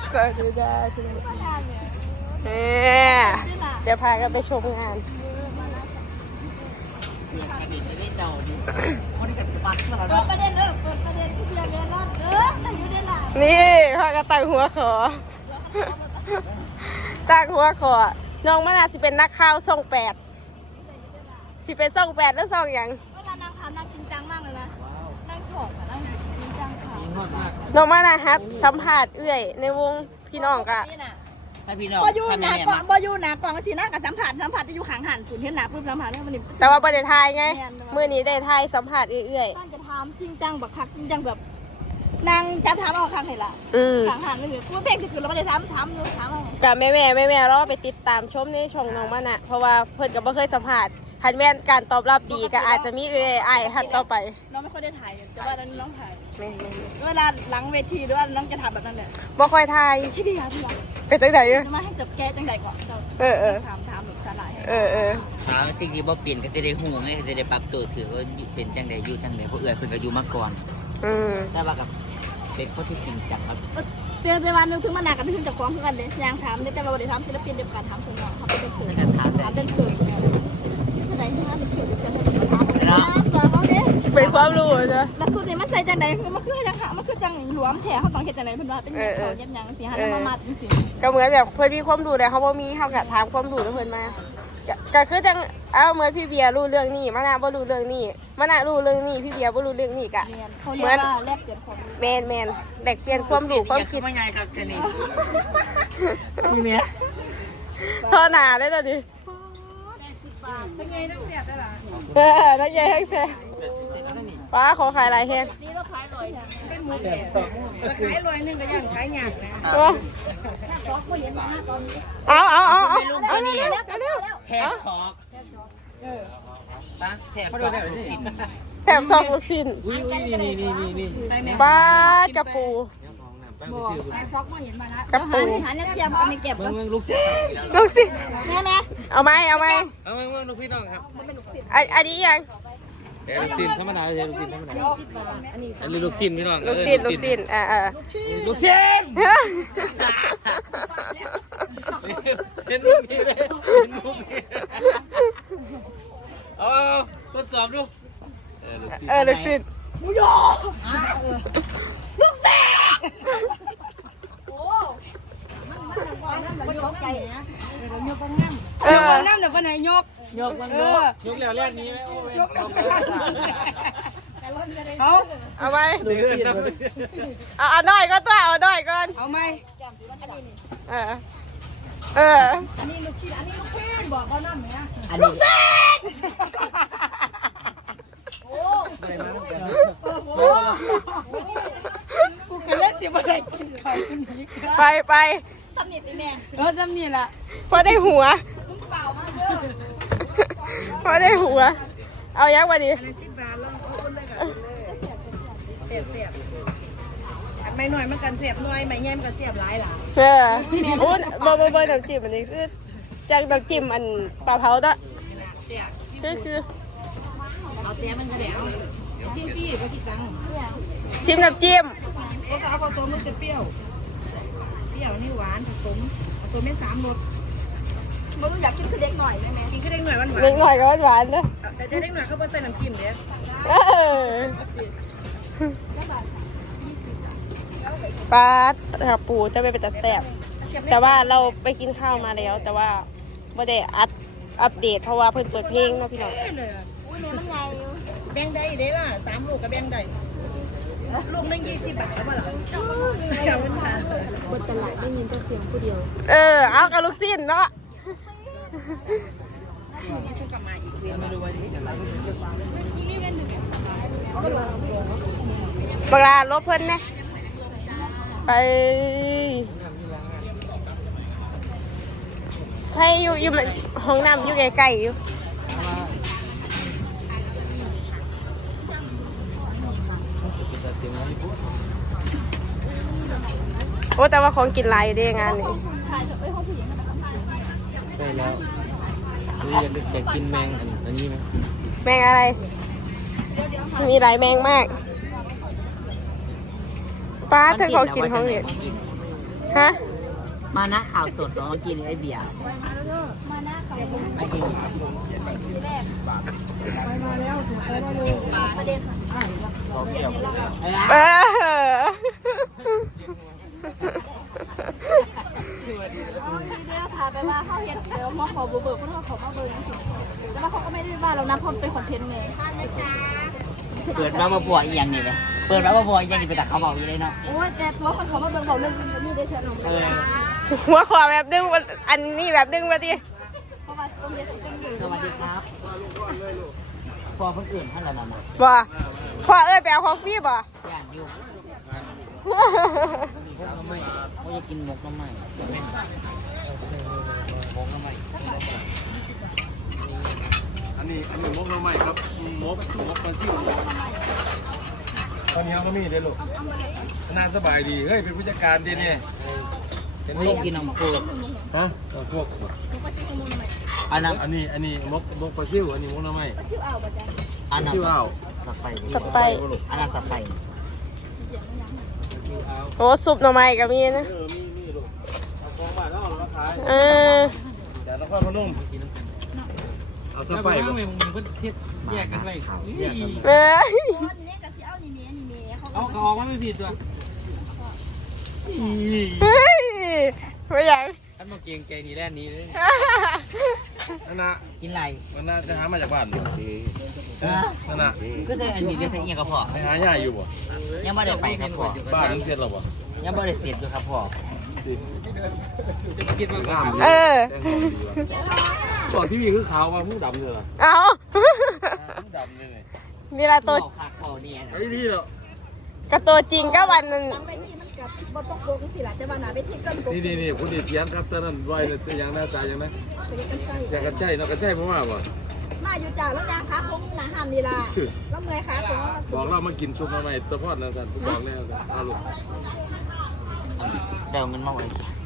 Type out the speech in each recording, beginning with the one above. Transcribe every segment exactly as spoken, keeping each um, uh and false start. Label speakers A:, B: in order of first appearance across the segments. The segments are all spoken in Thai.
A: สวัสดีจ้าเฮ้เดี๋ยวพากันไปชมงาน
B: ประเด็นเออประเด็นที่เบียร์เบียร์รอดเออแต่อยู่ได้หล่ะ
A: นี่พากันตั้งหัวขอตั้งหัวขอน้องมะนาวสิเป็นนักข่าวส่องแปดสิเป็นส่องแปดแล้วส่องอย่าง
B: เวลานางทำนางจริงจังมากเลยนะนางโฉบนางจริงจังค่ะ
A: น้องมะนาวฮัทสัมผัสเอื้อยในวงพี่น้องกะ
C: ถ้าพี่น้อง
B: บอยู่หนากล่องบอยู่หนากล่องสีหน้ากับสัมผัสสัมผัสจะอยู่ขางหันฝุ่นเห็นหนาปุ๊บสัมผัสเนี่ยมันนี่
A: แต่ว่าประเด็นไทยไงมือนี้ได้ไทยสัมผัสเอื้อย
B: ตั้งจะทำจริงจังแบบคักจริงจังแบบนางจะทำเอาครั้งไหนล่ะขางหันเลยคือเพลงคือเราไม่ได้ทำทำอยู่ทำ
A: กับแม่แม่แม่แม่รอไปติดตามชมในช่องน้องมะนาวเพราะว่าเพิ่นก็บ่เคยสัมผัสคันแม่นการตอบรับดีก็อาจจะมีเอื้อยไอ้ฮัทต่อไป
B: น้องไม่ค่อยได้ถ่ายแต่ว่านั้นน้องถ่าย
A: ไม่ไม่
B: เวลาหลังเวทีด้วยน้องจะทำแบบนั้นเลย
A: บ่ค่อยทาย
B: ที่พี่ยาที่ยา
A: เป็นจังได๋เอ้ย
B: จะมาให้จับแก้จังไดก่อน
A: เออเออ
B: ถามถามหนูสลาย
A: เออเออ
C: ถามสิ่งที่บ่เปลี่ยนก็จะได้หูไงจะได้ปรับตัวถือว่าเป็นจังใดอยู่จังใดเพราะเอื้อยเพิ่นก็อยู่มาก่อน
A: อืม
C: แต่ว่ากับเด็กคนที่จริงจังครับ
B: เตือนในวันนึงถึงมาหนักกันถึงจากของกันเลยยางถามแต่เราได้ทำศิลปินเดียวกันถามคนเราเขาเป็นเสือถามเป็นเสือที่ไหนที่นั่นเป็นเสือเป็นเสือเป็นถามเลยนะเขาเด้
A: เป็นความรู้จ้ะ
B: แล้วสุดนี้มันใส่จังไหนมันคือจังหะมันคือจังหลวมแถเขาต้องเห็นจังไหนเพิ่นว่าเป็นเขาเย็บยังสีหันมามาจริง
A: ๆก็เหมือนแบบเพิ่นมีความรู้แต่เขาบ่มีเขาก็ถามความรู้เพิ่นมาก็คือจังเอาเหมือนพี่เบียร์รู้เรื่องนี้มะนาวบ่รู้เรื่องนี้มะนาวรู้เรื่องนี้พี่เบียร์บ่รู้เรื่องนี้กะ
B: เหมือนแลกเปลี่ยนความ
A: แมนแมนแลกเปลี่ยนความรู้ความคิด
C: ไม่ไงครับกันนี่มีเมีย
A: ทอหนาเลยตอนนี้
B: เป็นไงนักเสียบได้หรอ
A: เออนักใหญ่ทั้งแซ่ป้าขอขายหลายแฮง
B: นี่เราขายลอยเป็นหมูแก่ขายลอยนึงก็ยังขายหยาบนะ
A: เอาเอาเอาเอา
C: เอานี่แถบขอกป้าแถบขอกลูกชิ้น
A: แถบซองลูกชิ้น
C: อุ้ยอุ้ยนี่นี่นี่นี่
A: ป้ากระปูกระปู
B: หาเนี่ยเก็บเอาไม่เก็บ
C: เมืองเมืองลูกชิ้น
A: ลูกชิ้น
B: แม่แม่
A: เอาไหมเอาไหม
C: เอาเมืองเมืองลูกพี่น้องครับ
A: อันนี้ยัง
C: เดี๋ยวลูกชิ้นธรรมดาเดี๋ยวลูกชิ้นธรรมดาอันนี้ลูกชิ้นพี่น้อง
A: ลูกชิ้นลูกชิ้นอ่าอ่า
C: ลูกชิ้นเห็นลูกนี่เลยเห็นลูกนี่เอาทดสอบดู
A: เออลูกชิ้น
B: มูยอลูกเสือโอ้มันของไก่นะเดี๋ยวยกบ้างน้ำเออบ้างน้ำเดี๋ยววันไหนยก
C: ยกมันยกยกแล้วแรกนี้ไหมโอ้ย
A: เอาเอาไหมเอาเอาหน่อยก็ตัวเอาหน่อยก่อน
B: เอาไหม
A: เออเออ
B: อันนี้ลูกชิ้นอันนี้ลูกชิ้นบอกเขาน้ำไหมนะ
C: ลูกเสือ
B: โอ้โหกูเคยเล่นสิบอะไรกินเขากินนี้
A: ไปไป
B: สำเนียงตีแม่
A: เออสำเนียงละพอได้หัว
B: เปล่ามากเด้อ
A: พอได้หัวเอายักษ์มาดิ
B: สิบบาทลองคุ้นเลยกันเสียบเสียบอันไม่หน่อยมันกันเสียบหน่อยไม่แย่มกันเสียบหลายหล่ะ
A: เออโอ้เบอร์เบอร์เบอร์น้ำจิ้มอันนี้คือจากน้ำจิ้มอันปลาเผาตัวคือคือ
B: เอาเตี้ยมันก็เดี๋ยวซิมปี้ก็ติดตัง
A: ชิมน้ำจิ้ม
B: ภาษาผสมมันจะเปรี้ยวเปรี้ยวนี่หวานผสมผสมเป็นสามรสมันต้องอยากกินคือเด็กหน่อยได้ไหมกินคือเด็กหน่อยหวานหวาน
A: เด็กหน่อยก็หวานนะ
B: แต่เด็กหน่อยเขาใส่น้ำจิ้มเนี่ย
A: ปลาถับปูจะไปเป็นตัดแซ่บแต่ว่าเราไปกินข้าวมาแล้วแต่ว่าไม่ได้อัดอัปเดตเพราะว่าเพิ่นเปิดเพลงเนาะพี่น้อง
B: แบ่งได้ได้ล่ะสามลูกกับแบ่งได้ลูกนึงยี่สิบบาทแล้วเปล่าบนตลาดได้ยินแต่เสียงผู้เดียว
A: เออเอากับลูกสิ้นเนาะปลาลบเพิ่นนะไปใช่อยู่อยู่ห้องน้ำอยู่ไกลๆอยู่โอ้แต่ว่าของกินลายอยู่ได้งานนี้
C: ได้แล้วอยากอยากกินแมงอันนี้ไหม
A: แมงอะไรมีหลายแมงมากป้าเธอของกินของเนี่ยฮฮะ
C: มานะข่าวสดเนาะกินไอ้เบียร์
B: มาหน้าเขา
C: ไม่กิน
B: ทีแรกมาแล้วถูกแล้วเลยประเด็นค่ะ
C: เขาเกี่ยว
A: เออ
B: ทีเดียวถามไปว่าเขาเห็นเดี๋ยวมาขอบูเบิร์กเพราะเขาขอมาเบิร์กแต่ว่าเขาก็ไม่ได้ว่าเรานะเพราะเป็นคอนเทนต์ไง
C: เปิดมามาบวกอีกอย่างนี้ไหมเปิดมามาบวกอีกอย่างนี้ไปแต่เขาบอกอยู่เลยเนาะ
B: โอ้ยแต่ตัวคนเขามาเบิร์กบอกเรื่องนี้ได้เชิญลง
C: เออ
A: หัวขอแบบดึงอันนี้แบบดึงมาดิ
B: เพราะว่าตรงนี้เป็นอยู่
C: สวัสดีครับพอคนอื่นท่านละนะ
A: บ่พ่อเอ้ยไปเอาของฟรีบ่
C: ย่างอยู่ทำไมเขาจะกินหมกทำไมหมกทำไม
D: อันนี้อันนี้มกน้ำใหม่ครับมกมกปลาซิ่วตอนนี้เอาน้ำมีได้ลูกน่าสบายดีเฮ้ยเป็นผู้จัดการดีเนี่ย
C: ไม่ได้กินนมเปลือก
D: ฮะพวก
C: อันนั้น
D: อันนี้อันนี้มกมกปลาซิ่วอันนี้มกน้ำใหม่
B: ชื่ออ่าวบัดจัง
C: อันนั้น
D: ซิ่วอ้าว
C: สไป
A: สไป
C: อันนั้นสไป
D: ซิ่วอ้าว
A: โอ้ซุปหน่อไม้ก็มีนะ
D: เออมีมีลูกเอาของบ้านแล้วเรามาขาย
A: เออ
D: เดี๋ยวเราค่อยมาลุ่มเอาสไปบ่
C: แยกกันไป
A: เออ
B: นี่เนี่ยกับที่เอานี่เมียนี่เมียเขา
E: เอากระออกมันไม่ผิดตัว
A: เฮ้ยไม่อยาก
E: ท่านมาเกียงใจนี่แล่นนี้เลย
D: นั่นนะ
C: กินไร
D: มันน่าจะหามาจากบ้านนั่นนะ
C: ก็เลยอันนี้เรียกเอียงกับพ่อ
D: ไปหาย่าอยู่บ่
C: ยังไม่ได้ไปครับพ่อ
D: บ้านนั้นเสร็จแล้วบ่
C: ยังไม่ได้เสร็จด้วยครับพ่อ
E: คิดว่า
D: น้ำ
A: เออ
D: ก่อนที่มีคือขาวว่าผู้ดำเลยล่ะ
A: เอา
D: ผู้ดำเลย
A: นี่ละตัว
C: พ่อคักพ่อเนี่ย
D: ไอ้นี่เนาะ
A: กับตัวจริงก็วันนั้น
B: ตั้งไว้ที่มันกับบนต้องโกงสิล่ะแต่ว่าหนาไปที่ก้นโกง
D: นี่นี่นี่ผู้ดีเทียนครับตอนนั้นไหวเลยตัวอย่างหน้าตาอย่างนั้น
B: เป็นกันไส้
D: อยากกระใจเนาะกระใจเพราะว่าบ่
B: มาอยู่จ่าแล้วยางขาคงหนาหันนี่ล่ะแล้วเมื่อยขาคง
D: บอกเรามากินซุปมาใหม่ตัวพอดนะท่านบอกแล้วเอาลูก
C: เดี๋ยวเงินมาไว้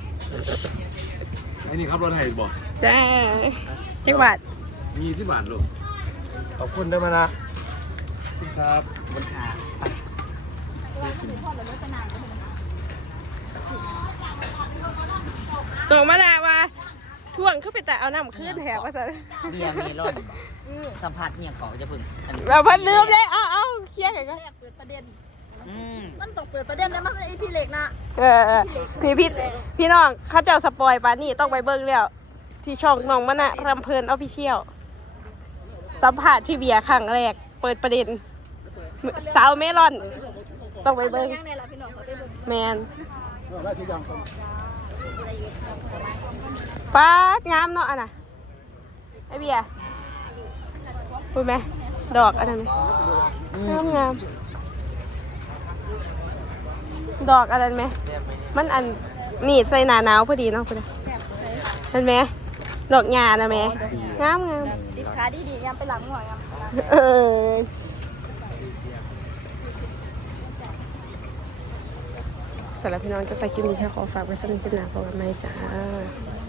D: ไอ้นี่ขับรถให้บอก
A: ได้จังหวัด
D: มีที่บาทลูกขอบคุณได้มานะครับ
C: บนขา
A: ตัวมาดาว่าท่วงขึ้นไปแต่เอาน้ำขึ้นแถวว่าซะ
C: เบียร์มีร่อนสัมผัสเนี่ยเขาจะพึ่ง
A: แบบเพันลืมเลยเอาเอาเคลียร์กันก็
B: แรกเปิดประเด็น
C: อืม
B: มันต้องเปิดประเด็นได้มั้งไอพี่เล็กนะ
A: เออเออพี่พี่พี่น้องเขาเจ้าสปอยปานี่ต้องไปเบิ้งแล้วที่ช่องน้องมะนะรำเพลินออฟฟิเชียลสัมผัสพี่เบียร์ครั้งแรกเปิดประเด็นสาวเมลอนต้องไปเบิ้ง
B: ยังไงล่ะพี่น้องเขาไปเบิ่ง
A: แมนฟ้างามเนาะอันน่ะไอเบียร์พูดไหมดอกอันนั้นไหมงามงามดอกอันนั้นไหมมันอันนี่ใส่หนาหนาวพอดีเนาะพอดีเห็นไหมดอกหญ้านะแม่งามงาม
B: ติดขาดีดียามไปหลังหัวยาม
A: เออสำหรับพี่น้องจะใส่คลิปนี้แค่ขอฝากไว้สักนิดเป็นหนาพอกันไหมจ้า